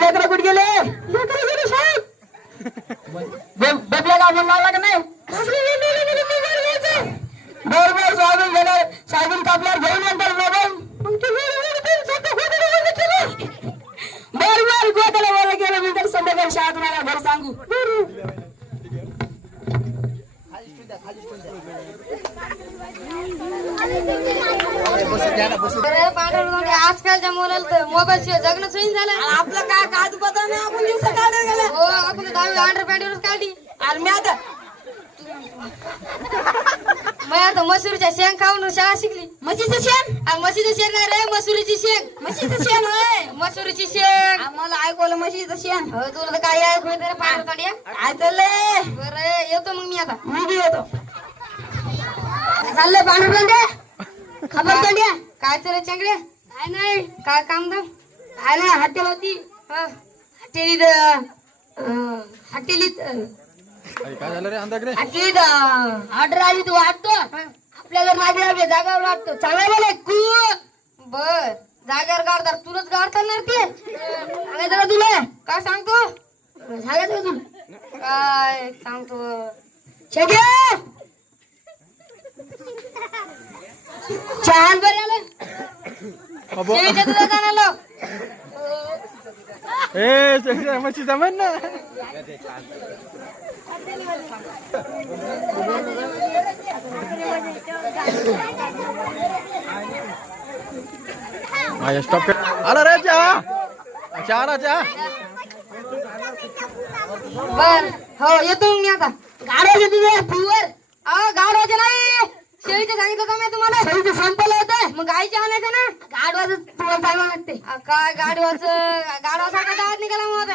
लेकरं कुठे गेले बबल्याला आपण लावला का नाही बरोबर सोयाबीन गेलं सोयाबीन कापल्यावर घेऊन नंतर मोबाईल बरोबर गोत्याला बोला गेलं मी तर संध्याकाळी शाळेत मला घर सांगू आजकालच्या मुलाला मोबाईल शिवाय जगणं सोयीन झालं आपलं काय काजू बदाम नाही आपण दिवस काढून गेलं हो आपण 10 अंडरपॅन्टवरच काढली आणि मी आता मग आता मसुरीच्या शेंग खाऊन शाळा शिकली म्हशीचं शेण म्हशीचं शेंग नाही रे मसुरीची शेंग म्हशीचं शेण होय मसुरीची शेंग आम्हाला ऐकवलं म्हशीचं शेण हो तुला तर काही ऐकू येत रे पांढर तोंडिया ऐकलंय बरं येतो मग मी आता मी बी येतो चाललंय पांढर तोंड्या खबर तोंड्या काय चालू चंगड्या काय नाही काय काम दाम काय नाही हॉटेल होती हॉटेलीत हॉटेलीत काय झालं रे अंदाकडे हॉटेलीत ऑर्डर आली तू वाटतो आपल्याला माझ्या आपल्या जागावर वाटतो चांगला बोले कू बर जागेवर गाडदार तुलाच गाडता ना ते सांगायचं तुला काय सांगतो सांगायचं तुला काय सांगतो छगे छान बरं शेळीच्या दुधात आणालो ए मच्छी जमेन ना स्टॉप कर आला रे चहा चहा चहा बर हो येतो मी आता गाड्या तुझ्या पिवर गाडवायचं नाही शेळीचं सांगितलं का मी तुम्हाला शरीरचं संपलं होतं मग गायचे आणायचं ना गाडवाचं तुम्हाला चांगलं वाटते काय गाडवासारखा दात निघाला मग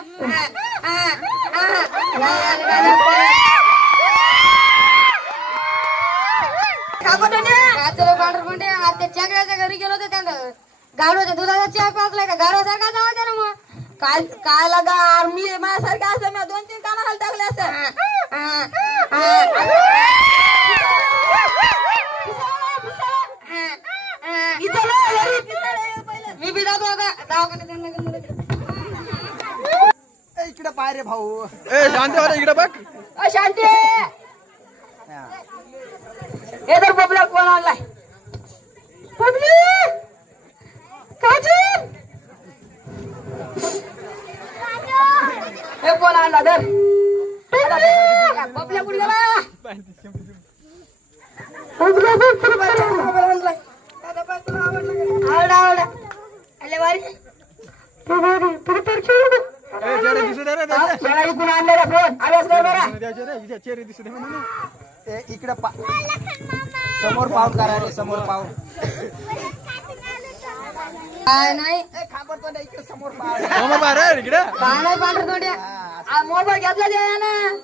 पांढर पंडे त्या चेकड्याच्या घरी गेलो होते त्यानं गाडवाच्या दुधाचा चहा पाचलाय का गाडवासारखा जावा ना मग काय काय लागा मी माझ्यासारखं असं मी 2-3 कानाला टाकले असं मी बी जातो आता दवाखान्यात इकडे पाय रे भाऊ ए शांती वाला इकडे बघ शांती हे तर बबला कोण आणलाय बबली काजल हे कोण आणला धर बबल्या कुठे गेला आवडा आवडा आले बारी चेहरे दिसू दे रे मला इकडून आणलेला फोन अभ्यास कर बरा चेहरे दिसू दे म्हणून इकडे समोर पाऊल करा रे समोर पाऊल काय नाही खाबरतो ना इकडे समोर पाऊल रे इकडे काय नाही पांढर तोंड्या मोबाईल घेतला द्या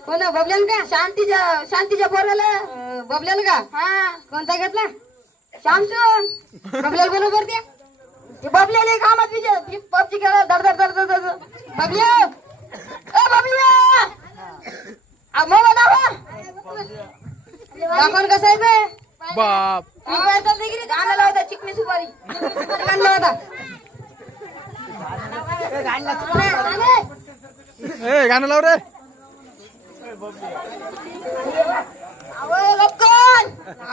कोण बबल्यान का शांतीच्या पोराला बबल्यान का हा कोणता घेतला शामसून बबल्याला बरोबर द्या ते बबल्याला कामात विचार पबजी खेळा धड बबल्या ए बबल्या मोबाईल दाखवून कसं आहे ते बाप आणला होता चिकनी सुपारी आणला होता ए गाणं लाव रे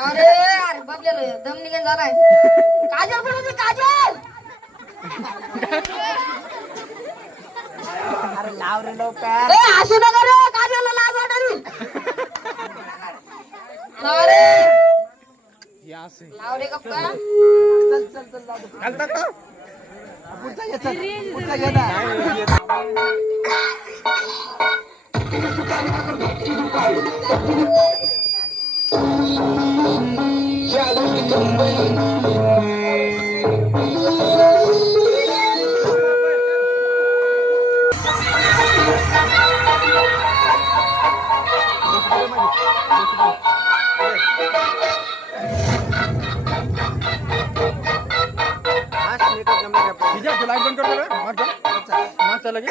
अरे अरे बबल्याला दम निघून झालाय काजल कोण होती काजल अरे लाव रे लवकर असू नका रे काजलला लाज वाटावी अरे लाव रे गप्पा पुढचा घे चल पुढचा घे ना लाईट बंद करतो रे मागचा मागचा लगे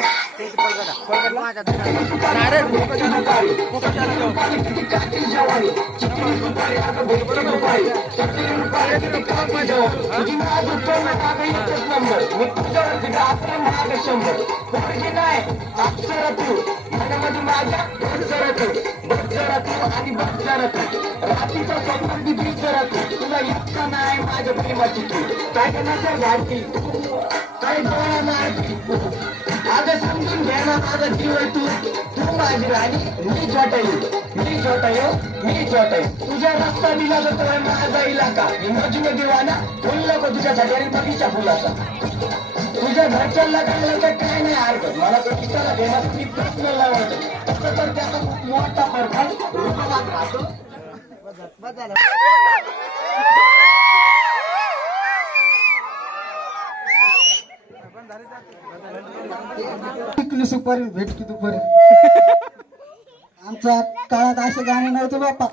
नाही रे फोकस तुला इतका नाही माझ्या प्रेमाची काय करणार घालती काय आता समजून घ्या ना माझा जीव आहे तू माझी राणी मी छोटायो तुझ्या रस्ता दिला तर माझा इलाका मजून दिवाना फुल नको तुझ्यासाठी आणि बगीचा फुलाचा तुझ्या घरच्यांना काय काय नाही हरकत मला तो किताला देण्यास मी प्रश्न लावतो तसं तर त्याचा खूप मोठा फरक रूपात राहतो टिकली सुपारी भेटकी दुपारी आमच्या काळात असे गाणे नव्हते बाप्पा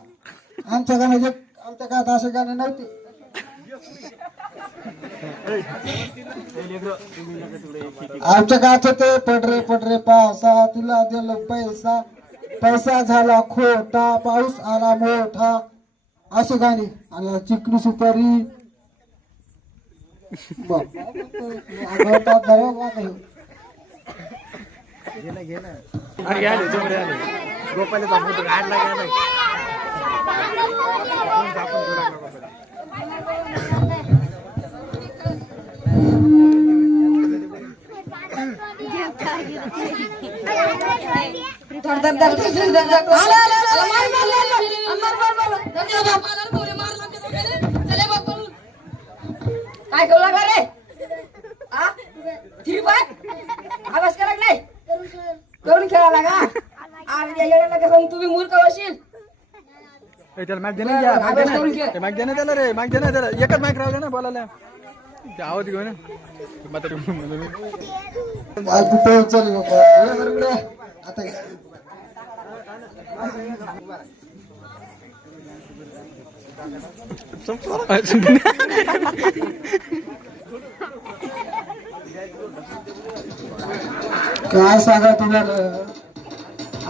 आमच्या काळात असे गाणे नव्हते आमच्या काळात होते पडरे पावसा तुला दिलं पैसा झाला खोटा पाऊस आला मोठा असे गाणे आणि चिकली सुपारी गोपालीचा फोटो काढला का नाही काय करू लागा रे आवाज करा नाही करून खेळायला का आणि येण्याला कसं तुम्ही मूर्ख होशील त्याला माग देणं माग देणं त्याला रे माग देणं त्याला एकच माईक राहिलं ना बोलायला ते आवाज घेऊ ना आता काय सांगा तुम्हाला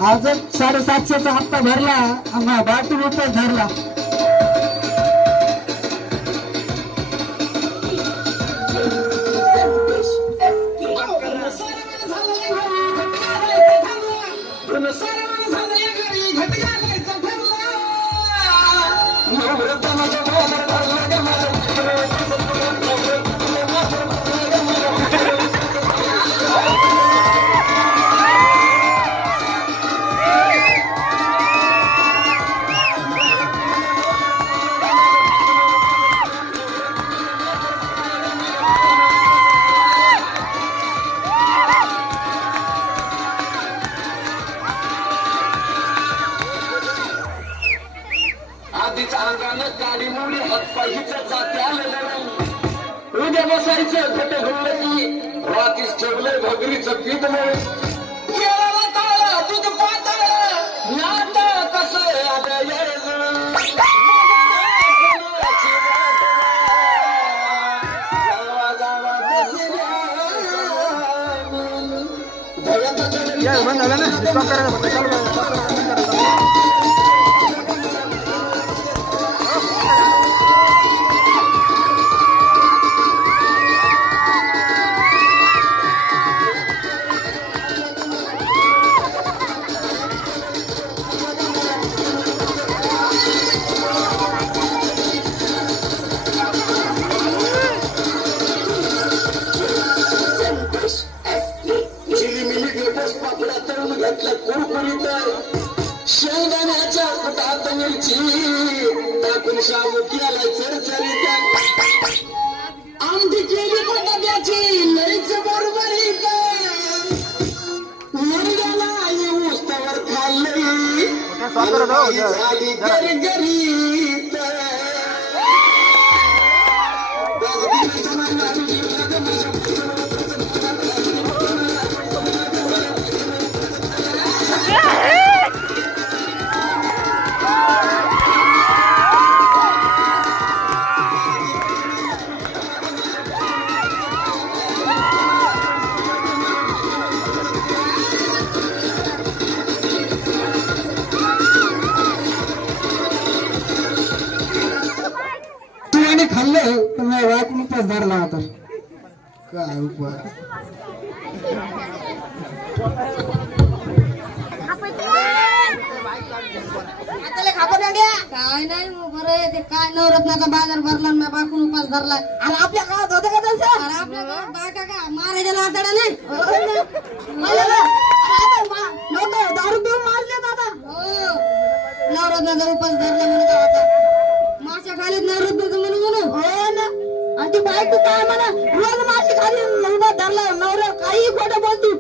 आजच 750चा हप्ता भरला आम्हा 12 रुपये धरला गाडी मुली हातपायीच्या जात्या उद्या बसायचं घट घोडकी रात्रीच ठेवलंय भगरीचं पीठ म्हणून दूध पातळ नात कसं बंद झालं ना स्टॉप करायला चालू शेंगदाण्याच्या पोटात मिरची टाकून शामुक्याला चरचरीत आमची केली बटाट्याची लईच बरोबरीत मुलग्याला येऊस तवर खाल्लंय झाली गरगरीत खाल्लं पण माझ्या बायकोने उपास धरला आता काय उपास काय नाही मग बरं आहे ते काय नवरत्नाचा बाजार भरला आणि बाकून उपास धरला. आणि आपल्या गावात होतं का तसं? अरे आपल्या गावात बायका का मारायला आतडा नाही. लोक दारू पिऊन मारले दादा. हो नवरत्नाचा उपास धरला म्हणून गावाचा माशा खालीत नवरत्नाचं म्हणून हो ना. आणि ती बायको काय म्हणा रोज माशी खाली नवरा धरला नवरा काही खोटं बोलतो.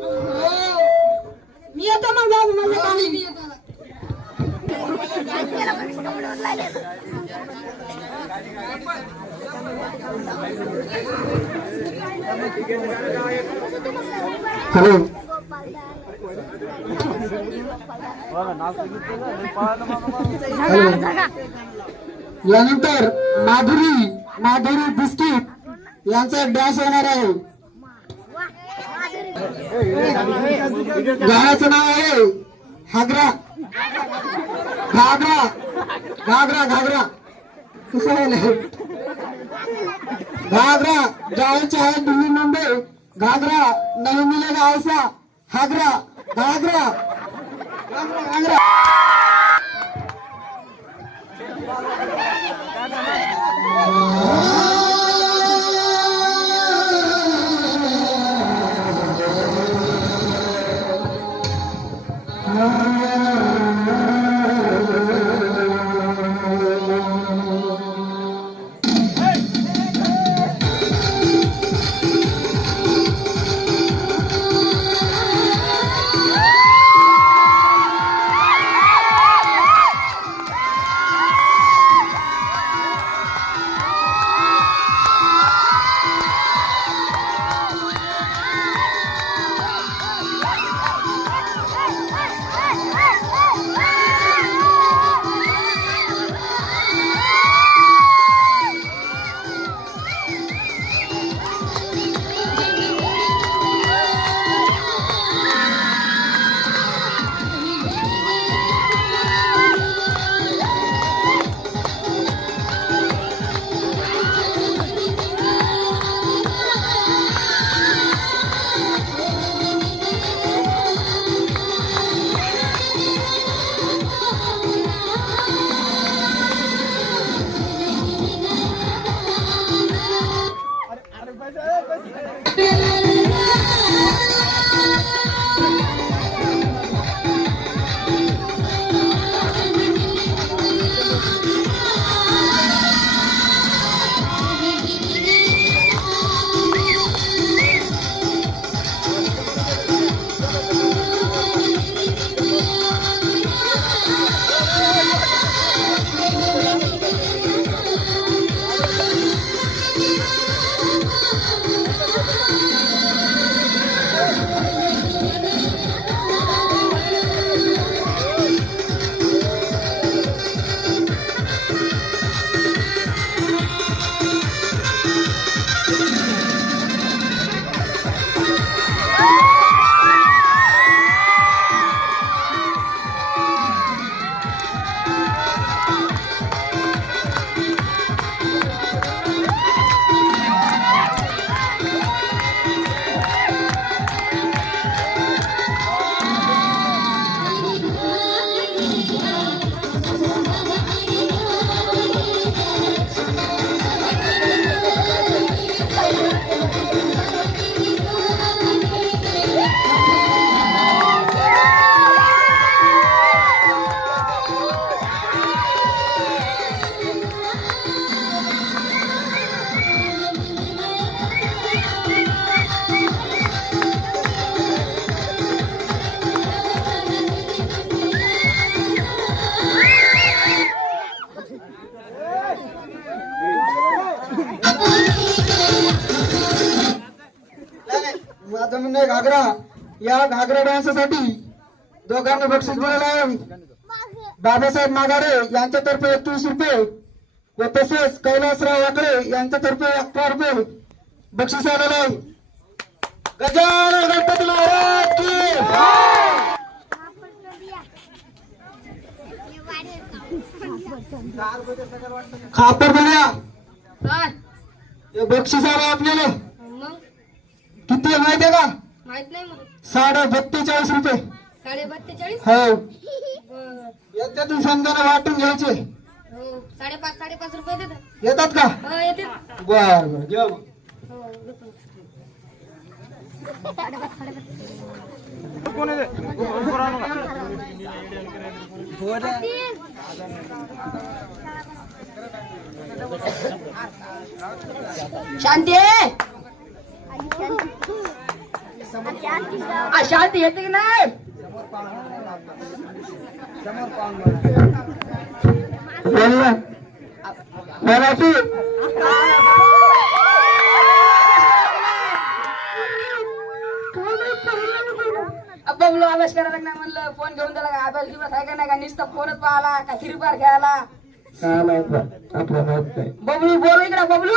मी येतो मग जाऊ म्हणजे मी बी येतो आता. हॅलो यानंतर माधुरी बिस्किट यांचा डॅन्स होणार आहे. गाण्याचं नाव आहे घागरा घागरा घागरा घागरा कसं आहे घागरा जायचं आहे दिल्ली मुंबई घागरा नहीं मिलेगा ऐसा घागरा घागरा घागरा माझं म्हणणं आहे घागरा या घागरा डान्ससाठी दोघांना बक्षीस मिळालं आहे. बाबासाहेब माघारे यांच्यातर्फे 31 रुपये व तसेच कैलासराव वाकडे यांच्यातर्फे 11 रुपये बक्षीस आलेलं आहे. गजानन गणपती महाराज की खापर बघा काय हे बक्षीस आहे आपल्याला मग किती आहे माहितीये का? माहित नाही मला. 42.5 रुपये. 42.5 हो बर याच्यातून समजाने वाटून घ्यायचे. हो 5.5 रुपये देतात. येतात का? हो येते. बर बर घ्या मग. हो देतो. कोण आहे ते? कोण आणू का? शांती शांती येते की नाही? बोला मराठी बबलो अभ्यास करायला नाही म्हणलं, फोन घेऊन दिला का? अभ्यास दिवस आहे का नाही का? नुसतं फोनच पाहाला का फ्री फायर खेळायला? काय माहित आपलं माहित नाही. बबलू बोल इकडे बबलू.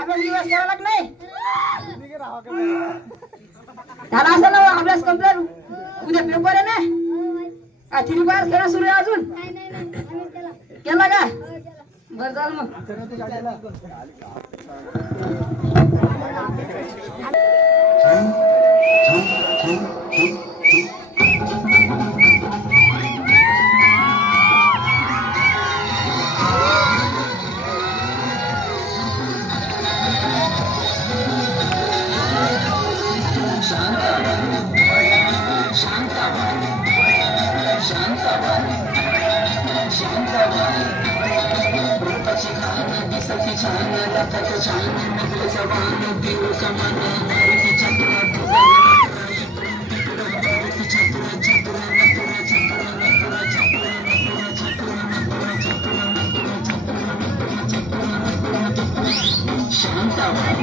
अभ्यास दिवस करायला का नाही? झाला असेल ना अभ्यास कम्प्लीट. उद्या पेपर आहे ना? का फ्री फायर खेळा सुरू आहे अजून? केला का? बरं झालं मग. शांताबाई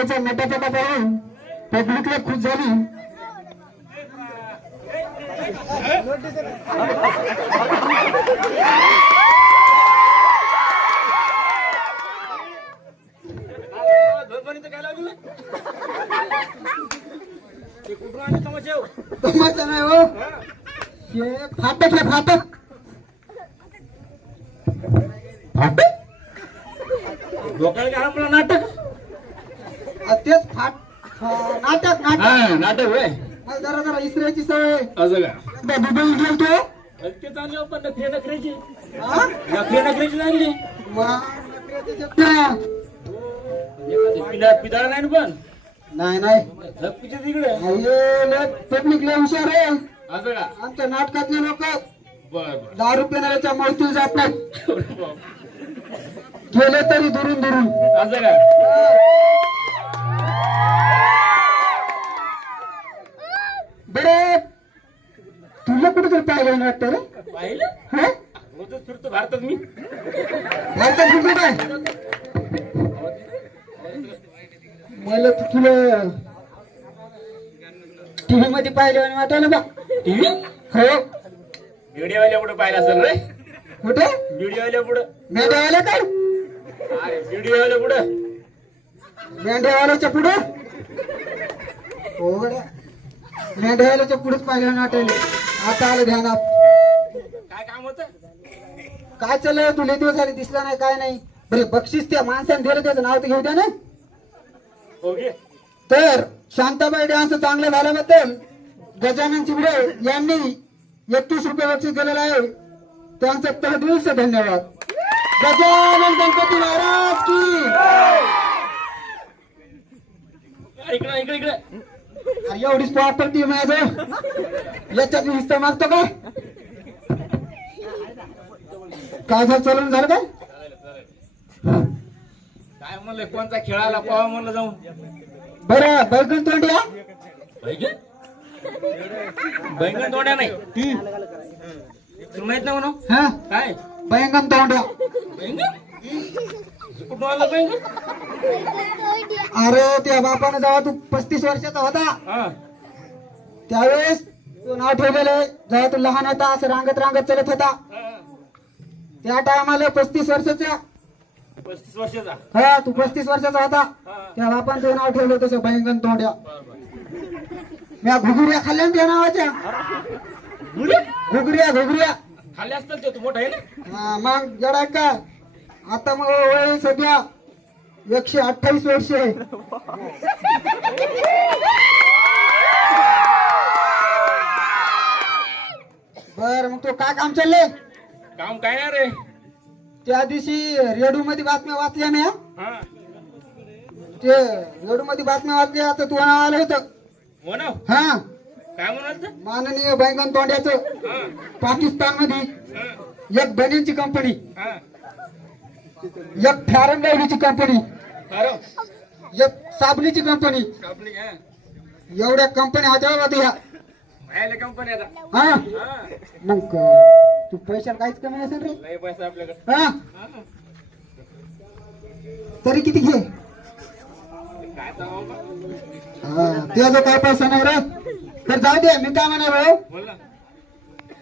याचा नटापटा पाहून पब्लिकला खुश झाली. तमाशा नाही हो, हे फाटक आहे फाटक. नाटक तेच नाटक नाटक नाटक होय मला जरा जरा इसरायची सवय. असं का दुबई गेलतो ते चालले पण नखरे नखरेची हा? नखरे नखरेची चालली पिदाळ नाही ना पण नाही नाही झपकीच्या तिकडे पब्लिक लय हुशार आहे. असं का आमच्या नाटकातले लोक बर दारू पिणाऱ्याच्या मौतील जात नाहीत. गेले तरी दुरून दुरून. असं का बरे तुला कुठेतरी पाहिलं वाटतं रे. पाहिलं हा? रोजच फिरतो भारतात मी भारतात कुठे काय मला तर तुला टीव्ही मध्ये पाहिलं वाटायला बा. टीव्ही हो व्हिडिओवाल्या पुढे पाहिला असेल रे कुठे व्हिडिओवाल्या पुढे मेंढ्यावाल्या काय अरे व्हिडिओवाल्या पुढे मेंढ्यावाल्याच्या पुढे हो मेंढ्यावाल्याच्या पुढेच पाहिलं वाटायला. आता आलं ध्यानात. काय काम होतं काय चाललं तुला दिवस झाले दिसला नाही काय नाही. बरे बक्षीस त्या माणसाने दिलं त्याचं नाव तर घेऊ द्या ना. हो घे तर शांताबाई डान्स चांगलं झाल्याबद्दल गजानन चिबडे यांनी 31 रुपये बक्षीस दिलेलं आहे. त्यांचं तहदिल से धन्यवाद. गजानन गणपती महाराज की. इकडे इकडे इकडे अरे एवढीच प्रॉपर्टी माझं याच्यात हिस्सा मागतो काय. काय झालं चालून झालं काय काय म्हणलं कोणता खेळाला पाहा म्हणलं जाऊन बरं बैगन तोंड्या बैगन बैंगन तोड्या नाही तुला माहित नाही म्हणून हा काय बैंगन तोंड्या. बैंगन कुठून आलं बैंगन अरे त्या बापानं जेव्हा तू 35 वर्षाचा होता हा त्यावेळेस तू नाव ठेवलेलं जेव्हा तू लहान होता असं रांगत रांगत चलत होता हा. त्या टायमाला 35 वर्षाचा 35 वर्षाचा हा तू 35 वर्षाचा होता हा. त्या बापानं तुझं नाव ठेवलं तसं बैंगन तोंड्या. मी घुगुऱ्या खाल्ल्या ना त्या नावाच्या घुगऱ्या घुगऱ्या खाल्ले असतील ते तू मोठा आहे ना हा, मग जरा का आता मग वय सध्या 128 वर्ष आहे. बर मग तो काय काम चाललंय. काम काय नाही रे त्या दिवशी रेडिओ मध्ये बातम्या वाचल्या मी हा. हा ते रेडिओ मध्ये बातम्या वाचल्या आता तू नाव आलं होतं हो ना हा काय म्हणाल तर माननीय बैंगन तोंड्याचं हा पाकिस्तान मध्ये हा एक बनियनची कंपनी हा एक फॅरन लावलीची कंपनी अरे एक साबणीची कंपनी आपली हा एवढ्या कंपन्या होत्या होत्या ह्या. बाहेरल्या कंपनी आता हा हा मग तू पैशाला काहीच कमी नसेल रे. लय पैसा आपल्याकडे हा हा. तरी किती घे. काय सांगावं बा? हा त्याचा काय पैसा नाही रे. तर जाऊ दे मी काय म्हणा भाऊ बोल ना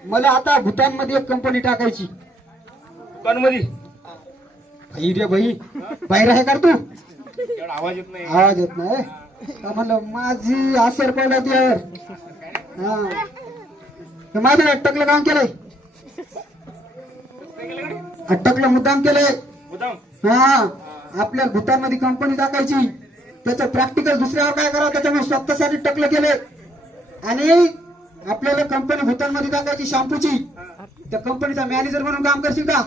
मला आता भूतानमध्ये एक कंपनी टाकायची. दुकानमध्ये भाई रे भाई बाहेर आहे कर तू एवढा आवाज येत नाही आवाज येत नाही का म्हणलं माझी असर पडला त्यावर. हा हे माझं अटकलं काम केलंय अटकलं मुद्दाम केलंय. मुद्दाम हा आपल्या भूतानमध्ये कंपनी टाकायची त्याचं प्रॅक्टिकल दुसऱ्यावर काय करावं त्याच्यामुळे स्वतःसाठी टकलं केलंय. आणि आपल्याला कंपनी भूतानमध्ये टाकायची शॅम्पूची. त्या कंपनीचा मॅनेजर म्हणून काम करशील का.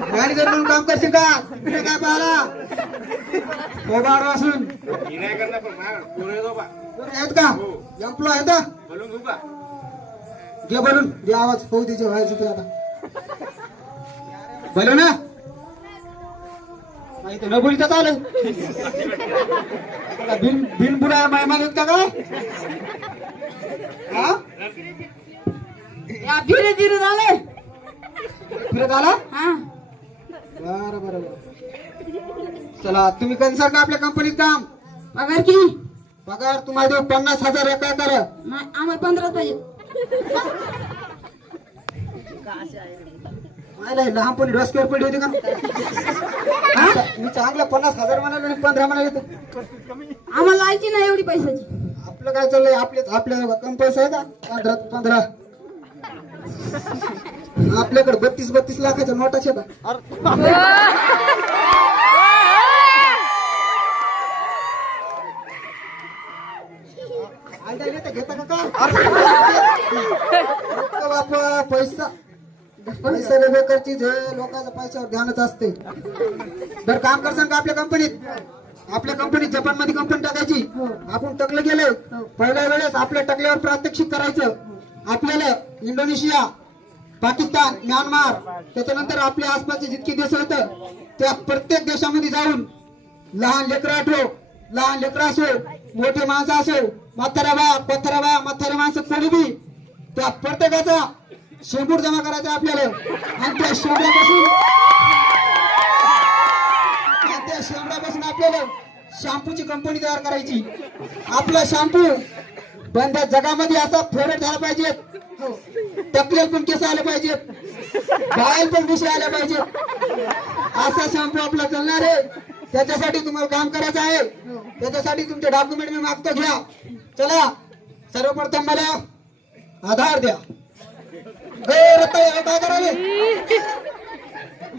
मॅनेजर म्हणून काम करशील का कुठे काय पाहिला कोबाड वासून हे नाही करणार पण माझ्या पोरं येतो बा आहेत का एम्प्लॉय आहेत का? बोलून घेऊ का घे बोलून दे आवाज होऊ तिचे व्हायचं ते आता बोलू ना माहिती न बोलता चालेल. बिन बिन बुला मेहमान आहेत का काय हा या धीरे धीरे झाले फिरत आला हा बरं बरं बरं चला तुम्ही करसाल का आपल्या कंपनीत काम? पगार किती? पगार तुम्हाला देऊ 50,000 एका एकाला. नाही आम्हाला 15 पाहिजे. मला हे लहानपणी डोसक्यावर पडली होती का? मी चांगलं 50,000 म्हणालो आणि 15 म्हणाले तर. आम्हाला लायची नाही एवढी पैशाची. आपलं काय चाललंय? आपल्या कम पैसा आहे का? 15. आपल्याकडे 32 लाखाच्या नोटा आहे का? घेता का? बापा पैसा बेकार चीज आहे. लोकांच्या पैशावर ध्यानच असते. बरं काम करसान का आपल्या कंपनीत? आपल्या कंपनीत जपान मध्ये कंपनी टाकायची. आपण टकलं गेलोय. पहिल्या वेळेस आपल्या टकल्यावर प्रात्यक्षिक करायचं. आपल्याला इंडोनेशिया, पाकिस्तान, म्यानमार, त्याच्यानंतर आपल्या आसपासचे जितके देश होतं त्या प्रत्येक देशामध्ये जाऊन लहान लेकरं असो, मोठे माणसं असो, म्हाताऱ्या माणसं कोणी बी, त्या प्रत्येकाचा शेंबूड जमा करायचा आपल्याला. आणि त्या शेंबडापासून आपल्याला शॅम्पूची कंपनी तयार करायची. आपला शॅम्पू बंद जगामध्ये असा फेवरेट झाला पाहिजे. टकलेल पण केस आले पाहिजेत, बाहेर पण विषय आले पाहिजेत. असा शॅम्पू आपला चालणार आहे. त्याच्यासाठी तुम्हाला काम करायचं आहे. त्याच्यासाठी तुमचे डॉक्युमेंट मी मागतो, घ्या. चला सर्वप्रथम मला आधार द्या. काय करायला?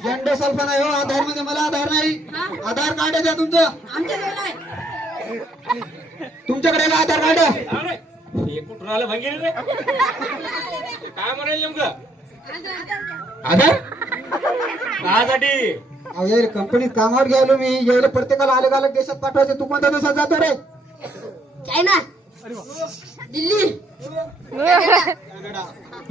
झेंडो सल्फा नाही हो, आधार म्हणजे मला आधार नाही. आधार कार्ड द्या तुमचं. आमच्याकडे नाही. तुमच्याकडे का आधार कार्ड? कुठून आलं भांगी रे? काय म्हणाल नेमकं? आधार कासाठी? अहो यार कंपनीत कामावर गेलो मी. यायला प्रत्येकाला अलग अलग देशात पाठवायचं. तू कोणत्या देशात जातो रे? चायना, दिल्ली,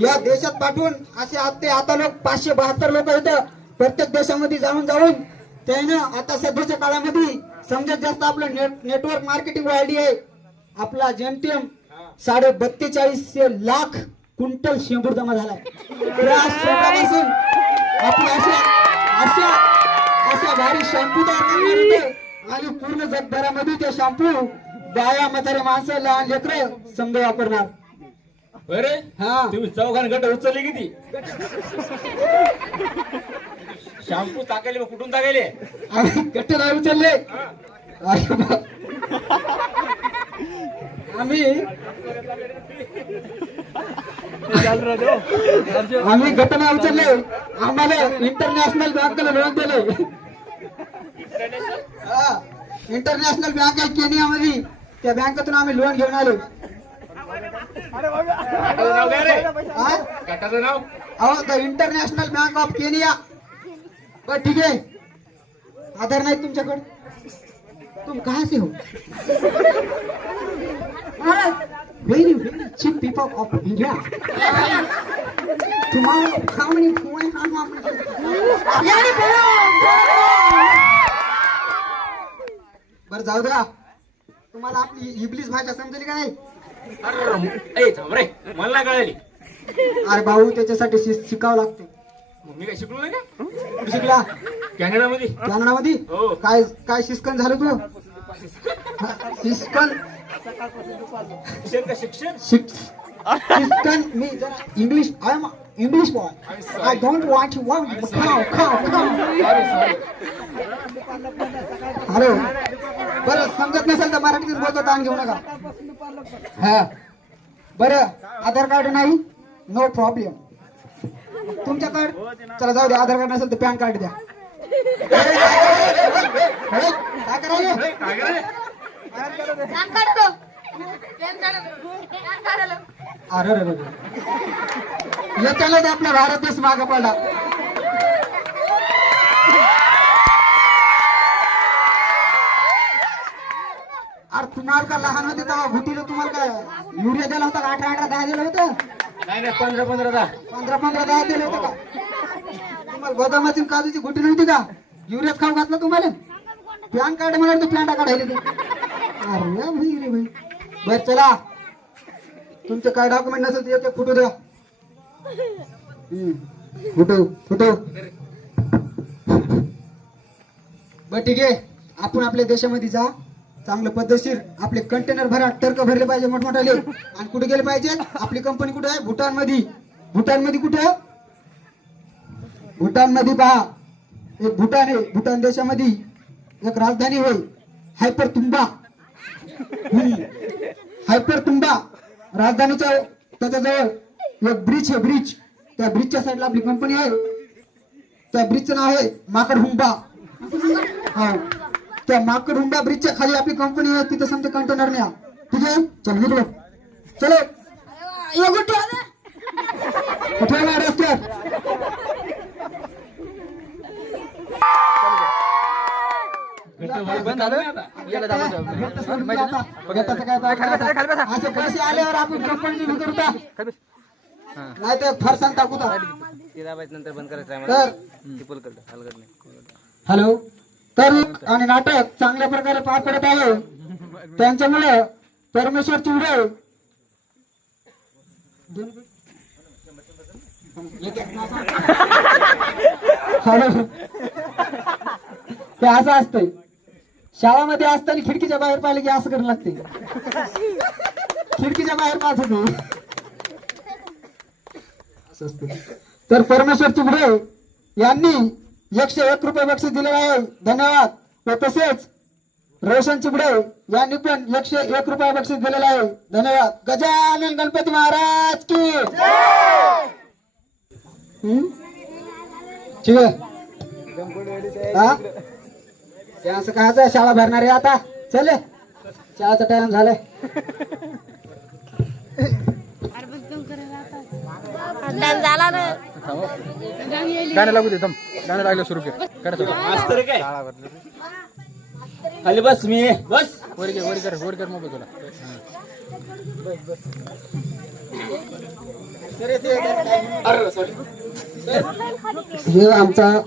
या देशात पाठवून असे आता लोक 572 लोक येतं प्रत्येक देशामध्ये जाऊन त्यानं आता सध्याच्या काळामध्ये समजत जास्त आपलं नेटवर्क मार्केटिंग वाढली आहे. आपला जेमतेम 42.5 लाख क्विंटल शेंबूड जमा झालाय. त्या शेंबडापासून आपली अशा भारी शॅम्पू तयार करणार होते. आणि पूर्ण जगभरामध्ये ते शॅम्पू बाया, म्हातारे माणसं, लहान लेकरं समज वापरणार. बरे हा तुम्ही चौघान गट उचलले किती? शॅम्पू टाकायले कुठून टाकायले? आम्ही गट्टे नाही उचलले. आम्ही गट नाही उचलले. आम्हाला इंटरनॅशनल बँकेला लोन दिले. इंटरनॅशनल बँक आहे केनियामध्ये. त्या बँकेतून आम्ही लोन घेऊन आलो. नाव काय रे? हा? गटाचं नाव? अहो the international bank of Kenya. बरं ठीक आहे. आधार नाही तुमच्याकडे? तुम कहाँ से हो? Very cheap people of India. Tomorrow, how many points are बरं जाऊ द्या. तुम्हाला आपली इब्लिस भाषा समजली का नाही? अरे थांब रे, मला नाही कळाली. अरे भाऊ त्याच्यासाठी शिकावं लागते. मी काय शिकलो नाही का? कुठे शिकला? कॅनडामध्ये. कॅनडामध्ये? हो. काय शिस्कन झालं तू? शिस्कन शिक्षण शिस्कन मी जरा English. I am English boy. I don't want to work. Hello बरं समजत नसेल तर मराठीत बोलतो, ताण घेऊ नका. हा बरं आधार कार्ड नाही? No problem. तुमच्याकडे चला जाऊ द्या. आधार कार्ड नसेल तर पॅन कार्ड द्या. काय करायचं? अरे याच्यालाच आपला भारत देश मागे पडला. अरे तुम्हाला का लहान होते तेव्हा घुटीला तुम्हाला काय युरिया दिला होता का? 18 10 दिलं होतं? नाही 15 10 दिलं होतं का? तुम्हाला बदामाची काजूची घुटी नव्हती का? युरियात खाऊ घातला तुम्हाला? पॅन कार्ड म्हणाल तर पॅन्टा काढायला ते. अरे भाई रे भाई. बर चला तुमचे काय डॉक्युमेंट नसेल तर एक फोटो द्या. फोटो बर ठीक आहे. आपण आपल्या देशामध्ये जा, चांगलं पद्धतशीर आपले कंटेनर भरा, टर्क भरले पाहिजे मोठमोठाले. आणि कुठे गेले पाहिजे? आपली कंपनी कुठे आहे? भूटान मध्ये. भूटान मध्ये कुठे? भूटान मध्ये पहा, एक भूटान आहे. भूटान देशामध्ये एक राजधानी होय, हायपर तुंबा. हायपर तुंबा राजधानीच्या त्याच्याजवळ एक ब्रिज आहे, ब्रिज. त्या ब्रिजच्या साईडला आपली कंपनी आहे. त्या ब्रिजचं नाव आहे माकडहुंबा. हा, त्या माकडहुंबा ब्रिजच्या खाली आपली कंपनी आहे. तिथे समजा कंटेनर न्या. ठीक आहे, चल निघलो. चलो ये गुट्टी आले. कुठे आहे रस्त्यात? बंद झालं याला दाबून असे पैसे आल्यावर आपण कंपनी करता, नाही तर फरसाण टाकू. नंतर बंद करायचं तर हॅलो. तर आणि नाटक चांगल्या प्रकारे पार पडत आहे. त्यांच्यामुळे परमेश्वरची उडे हॅलो. ते असं असतंय, शाळामध्ये असताना खिडकीच्या बाहेर पाहिले की असं करायला लागते. खिडकीच्या बाहेर पाहत होते. असं असतं. तर परमेश्वर चिबडे यांनी 101 रुपये बक्षीस दिलेलं आहे, धन्यवाद. व तसेच रोशन चिबडे यांनी पण 101 रुपये बक्षीस दिलेलं आहे, धन्यवाद. गजानन गणपती महाराज की ठीक आहे. हा, ते असं कायचं शाळा भरणार आहे आता. चले, चहाचा टाइम झालाय. झाला ना. गाणं लागू दे, थांब. गाणं लागलं सुरू कर. मास्तर काय खाली बस, मी बस वर कर मोबाईल तुला. हे आमचा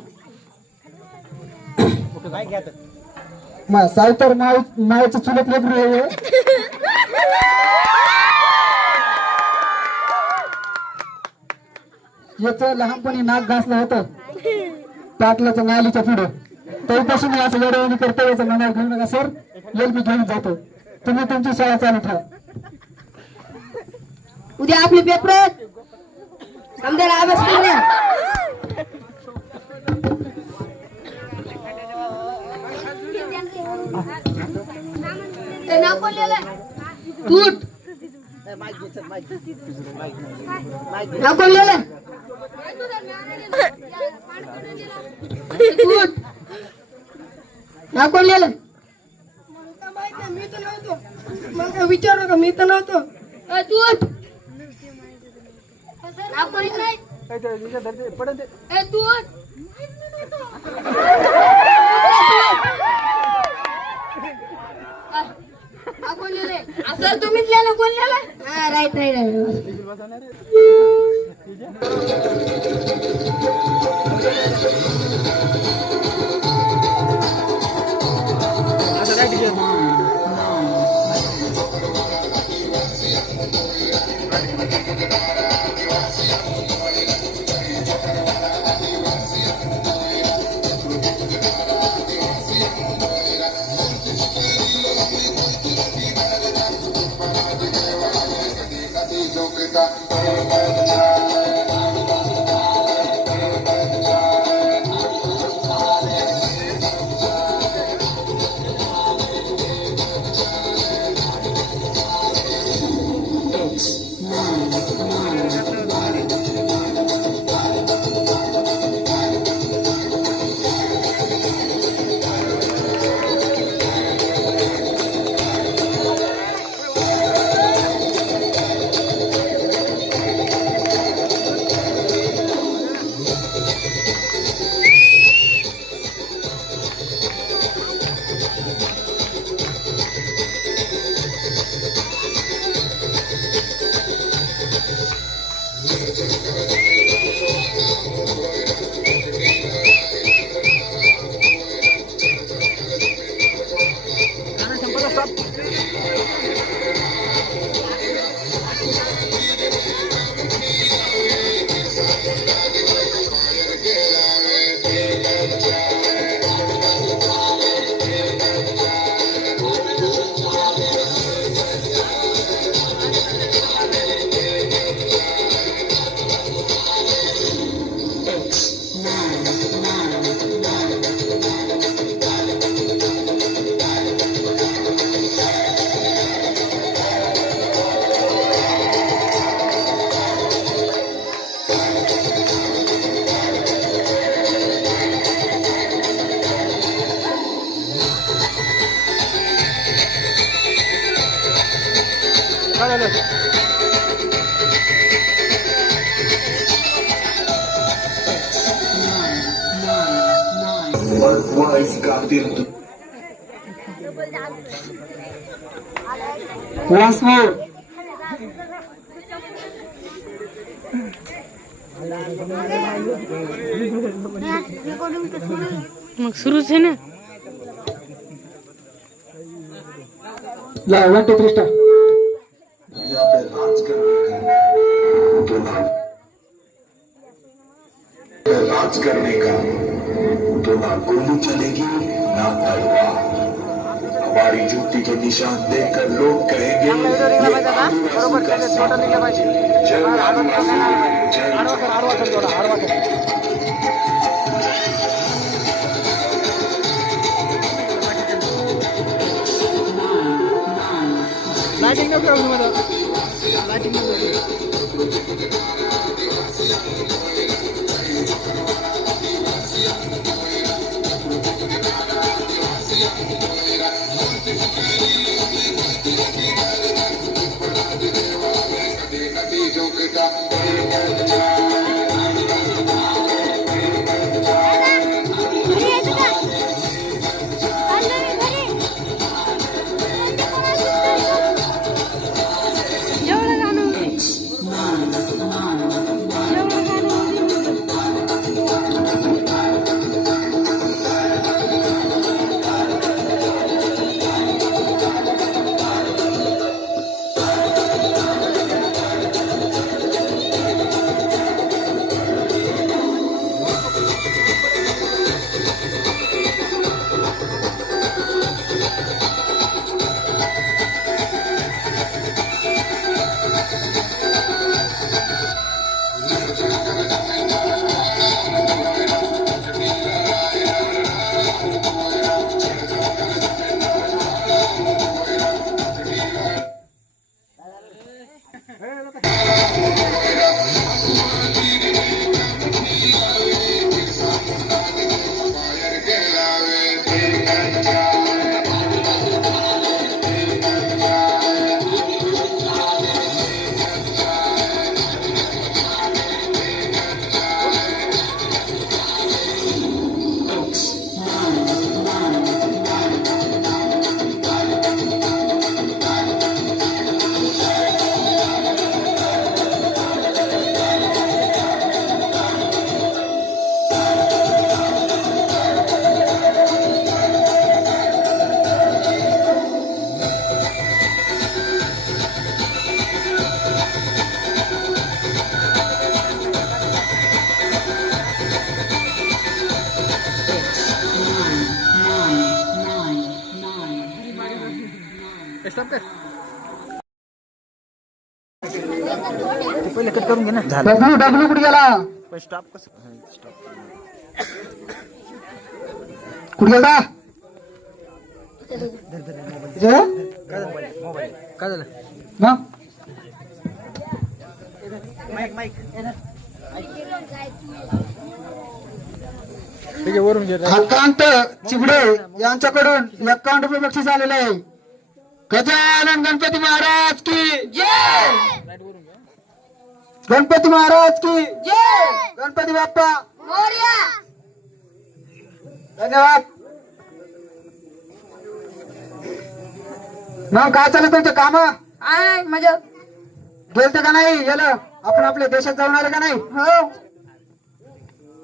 सावतर मायाचं चुलत लेकरू आहे. याच लहानपणी नाक घासलं होतं टाकल्याचं नालीच्या पुढे. तेव्हापासून असं लढवणी करता याचं मनावर घेऊ नका सर, येईल मी घेऊन जातो. तुम्ही तुमची शाळा चालू ठेवा. उद्या आपले पेपर आहेत, समजा अभ्यास करूया. तूट नाव कोण लिहिलं? तूट नाव कोण लिहिलं? मी तर नव्हतो, मला विचारू का? मी तर नव्हतो. तूट नाव कोण लिहिलंय? तूट कोण लिहिलंय? असं तुम्हीच लिहिलं, कोण लिहिलं? हा, राईट. असं काय ठीक काय झालं Once more. मग सुरूच आहे ना. ला 1 2 3 स्टार्ट. राज करने का तो ना गोली चलेगी ना तलवार। हमारी जूती के निशान देखकर लोग कहेंगे बरोबर त्याने छोटा निघला पाहिजे जय आदिवासी, जय आडवा कर थोडा आडवा कर लाइटिंग नको करू मला लाइटिंग नको स्टॉप कर पहिले कट करून घे ना डब्ल्यू डब्ल्यू कुठे गेला स्टॉप कसं स्टॉप कुठे गेला जे मोबाईल काय झालं मग वरून घे हक्कांत चिबडे यांच्याकडून 51 रुपये बक्षीस आलेलं आहे. गजानन गणपती महाराज की जय. गणपती महाराज की जय. गणपती बाप्पा मोरया. धन्यवाद. मग काय चालू तुमचं काम आहे मजा गेलते का नाही गेलं आपण आपल्या देशात जाऊन आले का नाही हो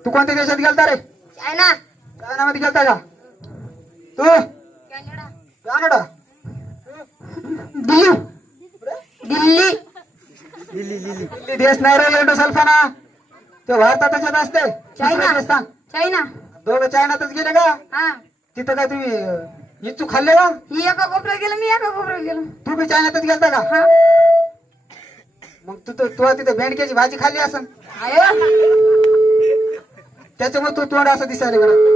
तू कोणत्या देशात गेलता रे चायना. चायनामध्ये गेलता का तू कॅनडा. कॅनडा दिल्ली दिल्ली दिल्ली देश नाही रे लेंडो सल्फाना ते भारतात त्याच्यात असते चायना. दुसरं देश सांग. चायना दोघं चायनातच गेले का हा तिथं काय तुम्ही इच्छू खाल्ले का ही एका कोपऱ्यात गेलं मी एका कोपऱ्यात गेलो तू बी चायनातच गेलता का हा मग तू तिथं भेंडक्याची भाजी खाल्ली असं आयो त्याच्यामुळे तू तोंड असं दिसायला बरं